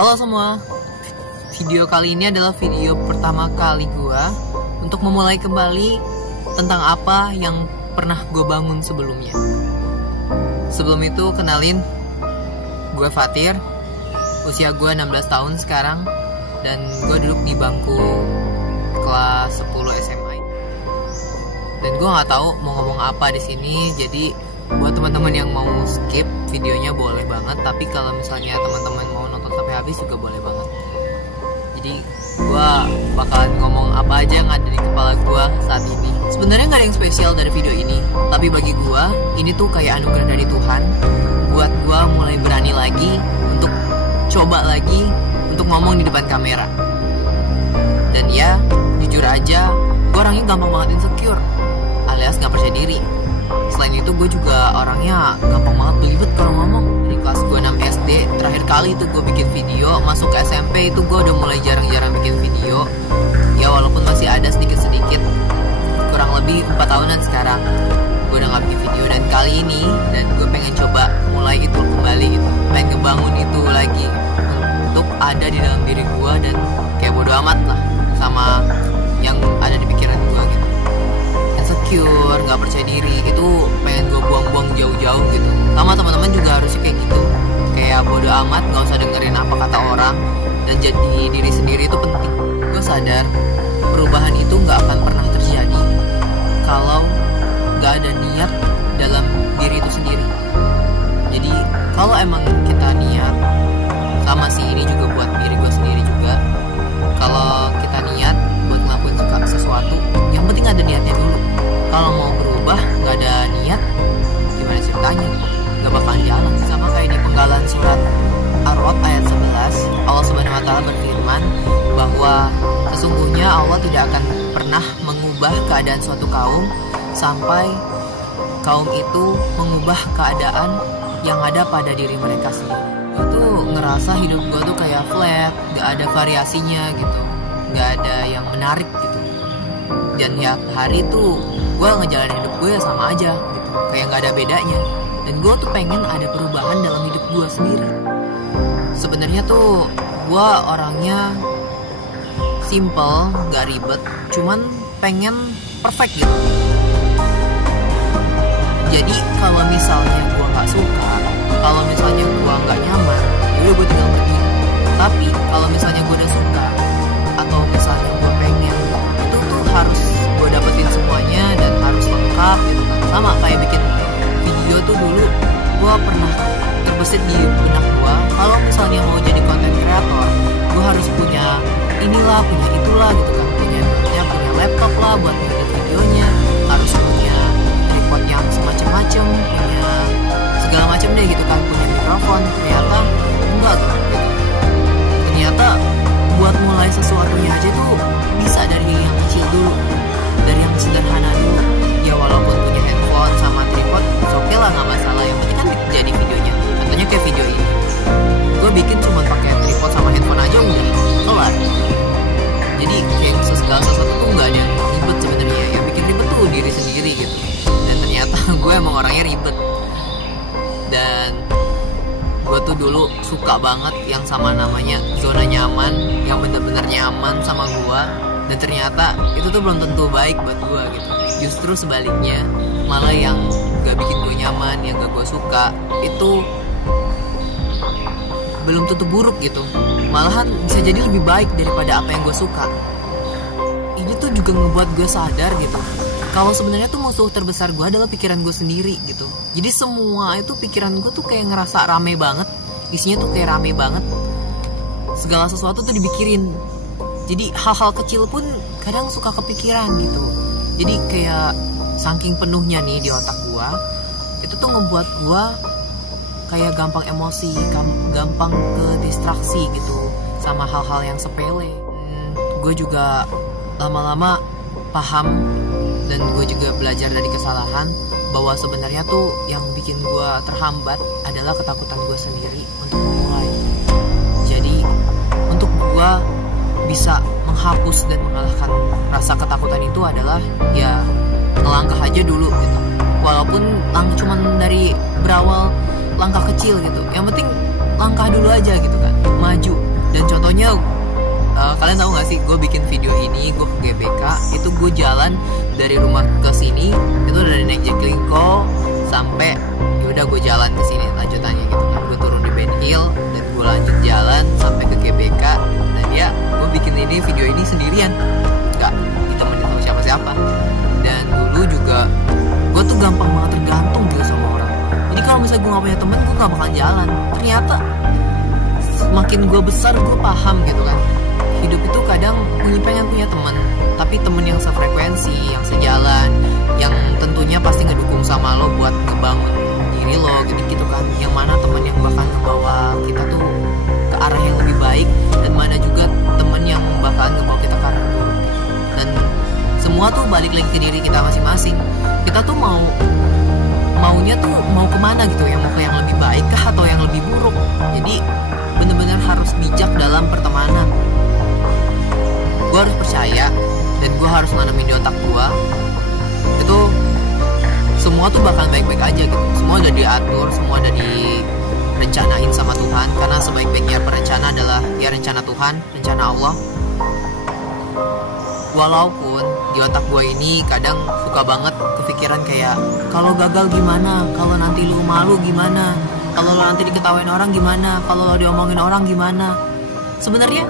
Halo semua, video kali ini adalah video pertama kali gue untuk memulai kembali tentang apa yang pernah gue bangun sebelumnya. Sebelum itu kenalin, gue Fatir, usia gue 16 tahun sekarang, dan gue duduk di bangku kelas 10 SMA. Dan gue nggak tahu mau ngomong apa di sini, jadi buat teman-teman yang mau skip videonya boleh banget, tapi kalau misalnya teman-teman mau nonton sampai habis juga boleh banget. Jadi gue bakalan ngomong apa aja yang ada di kepala gue saat ini. Sebenarnya nggak ada yang spesial dari video ini, tapi bagi gue ini tuh kayak anugerah dari Tuhan buat gue mulai berani lagi untuk coba lagi untuk ngomong di depan kamera. Dan ya jujur aja, gue orangnya gampang banget insecure alias nggak percaya diri. Selain itu gue juga orangnya gampang banget belibet kalau ngomong. Dari kelas gue 6 SD terakhir kali itu gue bikin video. Masuk ke SMP itu gue udah mulai jarang-jarang bikin video. Ya walaupun masih ada sedikit-sedikit. Kurang lebih 4 tahunan sekarang gue udah gak bikin video. Dan kali ini, dan gue pengen coba mulai itu kembali gitu. Pengen ngebangun itu lagi untuk ada di dalam diri gue. Dan kayak bodo amat lah sama yang ada di pikiran gue gitu. Insecure, gak percaya diri, itu pengen gue buang-buang jauh-jauh gitu. Sama teman-teman juga harusnya kayak gitu. Kayak bodo amat, gak usah dengerin apa kata orang, dan jadi diri sendiri itu penting. Gue sadar perubahan itu gak akan pernah terjadi kalau gak ada niat dalam diri itu sendiri. Jadi kalau emang kita niat, sama sih ini juga buat diri gue sendiri juga, kalau kita niat buat ngelakuin sesuatu, yang penting ada niatnya dulu. Kalau mau berubah gak ada niat, gimana ceritanya? Gak bakalan jalan. Sama kayak di penggalan surat Ar-Rod ayat 11, Allah Subhanahu wa Ta'ala berfirman bahwa sesungguhnya Allah tidak akan pernah mengubah keadaan suatu kaum sampai kaum itu mengubah keadaan yang ada pada diri mereka sendiri. Gue tuh ngerasa hidup gue tuh kayak flat, gak ada variasinya gitu, gak ada yang menarik gitu. Dan tiap hari tuh gue ngejalanin hidup gue ya sama aja gitu, kayak gak ada bedanya. Dan gue tuh pengen ada perubahan dalam hidup gue sendiri. Sebenarnya tuh gue orangnya simple, gak ribet, cuman pengen perfect gitu. Jadi kalau misalnya gue gak suka, kalau misalnya gue gak nyaman, yaudah gue tinggal pergi. Tapi kalau misalnya gue udah suka, atau misalnya gue pengen, itu tuh harus gue dapetin semuanya dan harus lengkap gitu kan. Sama kayak bikin video tuh dulu, gue pernah terbesit di benak gue, kalau misalnya mau jadi content creator, gue harus punya inilah, punya itulah gitu kan, punya laptop lah buat bikin videonya, harus punya tripod yang semacam-macam, punya segala macam deh gitu kan, punya mikrofon. Ternyata enggak tuh gitu. Ternyata buat mulai sesuatunya aja tuh bisa dari yang kecil dulu, dari yang sederhana dulu. Ya walaupun punya handphone sama tripod, oke lah, nggak masalah. Yang penting kan jadi videonya. Contohnya kayak video ini, gue bikin cuma pakai tripod sama handphone aja udah kelar. Jadi kayak segala sesuatu tuh nggak ada yang ribet sebenarnya. Yang bikin ribet tuh diri sendiri gitu. Dan ternyata gue emang orangnya ribet. Dan gue tuh dulu suka banget yang sama namanya zona nyaman, yang bener-bener nyaman sama gue. Dan ternyata itu tuh belum tentu baik buat gue gitu. Justru sebaliknya, malah yang gak bikin gue nyaman, yang gak gue suka, itu belum tentu buruk gitu. Malahan bisa jadi lebih baik daripada apa yang gue suka. Ini tuh juga ngebuat gue sadar gitu, kalau sebenarnya tuh musuh terbesar gue adalah pikiran gue sendiri gitu. Jadi semua itu pikiran gue tuh kayak ngerasa rame banget, isinya tuh kayak rame banget. Segala sesuatu tuh dipikirin. Jadi hal-hal kecil pun kadang suka kepikiran gitu. Jadi kayak saking penuhnya nih di otak gue, itu tuh ngebuat gue kayak gampang emosi, gampang ke distraksi gitu sama hal-hal yang sepele. Gue juga lama-lama paham, dan gue juga belajar dari kesalahan bahwa sebenarnya tuh yang bikin gue terhambat adalah ketakutan gue sendiri untuk memulai. Jadi untuk gue bisa menghapus dan mengalahkan rasa ketakutan itu adalah ya ngelangkah aja dulu gitu. Walaupun cuman dari berawal langkah kecil gitu, yang penting langkah dulu aja gitu kan, maju Dan contohnya kalian tahu gak sih, gue bikin video ini, gue ke GBK, itu gue jalan dari rumah ke sini, itu dari naik Jaklingko sampai yaudah gue jalan ke sini lanjutannya gitu kan. Gue turun di Ben Hill dan gue lanjut jalan sampai ke GBK. Dan ya gue bikin ini video ini sendirian, gak ditemenin sama siapa-siapa. Dan dulu juga gue tuh gampang banget tergantung gitu sama orang. Jadi kalau misalnya gue gak punya temen, gue gak bakalan jalan. Ternyata makin gue besar gue paham gitu kan, hidup itu kadang pengen punya teman, tapi temen yang sefrekuensi, yang sejalan, yang tentunya pasti ngedukung sama lo buat ngebangun diri lo gitu kan. Yang mana temen yang bakal ngebawa kita tuh ke arah yang lebih baik, dan mana juga temen yang bakal ngebawa kita ke arah buruk. Dan semua tuh balik lagi ke diri kita masing-masing. Kita tuh maunya tuh mau kemana gitu, yang mau ke yang lebih baik kah atau yang lebih buruk. Jadi bener-bener harus bijak dalam pertemanan. Gue harus percaya dan gue harus nanamin di otak gue itu semua tuh bakal baik-baik aja gitu. Semua udah diatur, semua udah direncanain sama Tuhan, karena sebaik-baiknya perencana adalah ya rencana Tuhan, rencana Allah. Walaupun di otak gue ini kadang suka banget kepikiran kayak, kalau gagal gimana, kalau nanti lu malu gimana, kalau nanti diketawain orang gimana, kalau diomongin orang gimana. Sebenarnya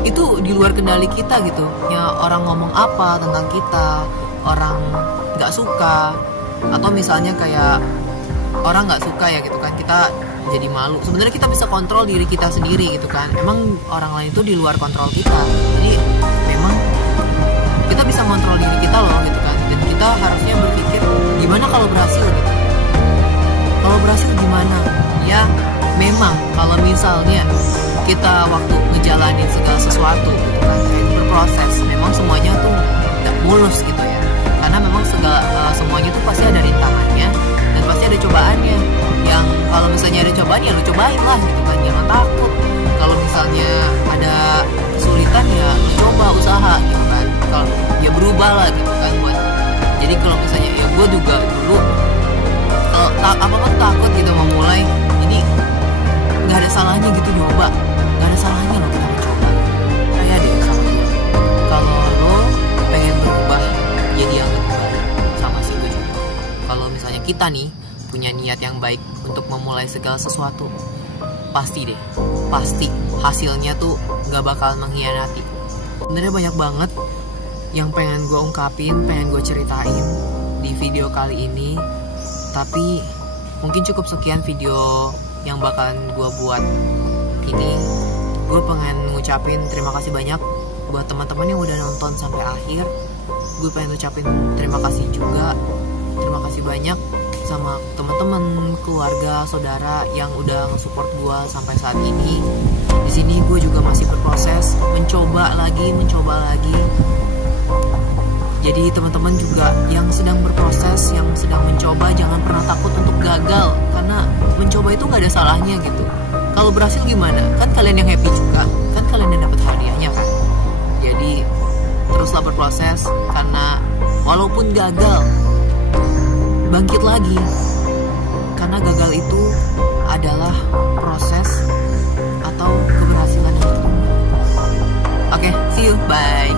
itu di luar kendali kita gitu ya. Orang ngomong apa tentang kita, orang nggak suka, atau misalnya kayak orang nggak suka ya gitu kan, kita jadi malu. Sebenarnya kita bisa kontrol diri kita sendiri gitu kan. Emang orang lain itu di luar kontrol kita. Jadi memang kita bisa kontrol diri kita loh gitu kan. Dan kita harusnya berpikir gimana kalau berhasil gitu. Kalau berhasil gimana? Ya memang kalau misalnya kita waktu ngejalanin segala sesuatu gitu kan, kayak berproses, memang semuanya tuh gak mulus gitu ya. Karena memang semuanya tuh pasti ada rintangannya dan pasti ada cobaannya. Yang kalau misalnya ada cobaan ya lu cobain lah gitu kan, jangan takut. Kalau misalnya ada kesulitan ya lu coba, usaha gitu kan. Kalau ya berubah lah gitu kan buat. Jadi kalau misalnya ya gue juga dulu apapun takut gitu mau mulai, jadi nggak ada salahnya gitu nyoba, nggak ada salahnya lo kita mencoba. Kayak deh sama gue, kalau lo pengen berubah jadi yang lebih baik, sama sih gue juga. Kalau misalnya kita nih punya niat yang baik untuk memulai segala sesuatu, pasti deh, pasti hasilnya tuh nggak bakal mengkhianati. Sebenarnya banyak banget yang pengen gue ungkapin, pengen gue ceritain di video kali ini, tapi mungkin cukup sekian video yang bakalan gue buat ini. Gue pengen ngucapin terima kasih banyak buat teman-teman yang udah nonton sampai akhir. Gue pengen ngucapin terima kasih juga, terima kasih banyak sama teman-teman, keluarga, saudara yang udah nge-support gue sampai saat ini. Di sini gue juga masih berproses, mencoba lagi. Jadi teman-teman juga yang sedang berproses, yang sedang mencoba, jangan pernah takut untuk gagal, karena mencoba itu nggak ada salahnya gitu. Kalau berhasil gimana? Kan kalian yang happy juga, kan kalian yang dapat hadiahnya kan. Jadi teruslah berproses, karena walaupun gagal, bangkit lagi, karena gagal itu adalah proses atau keberhasilan yang tertunda. Oke, see you, bye.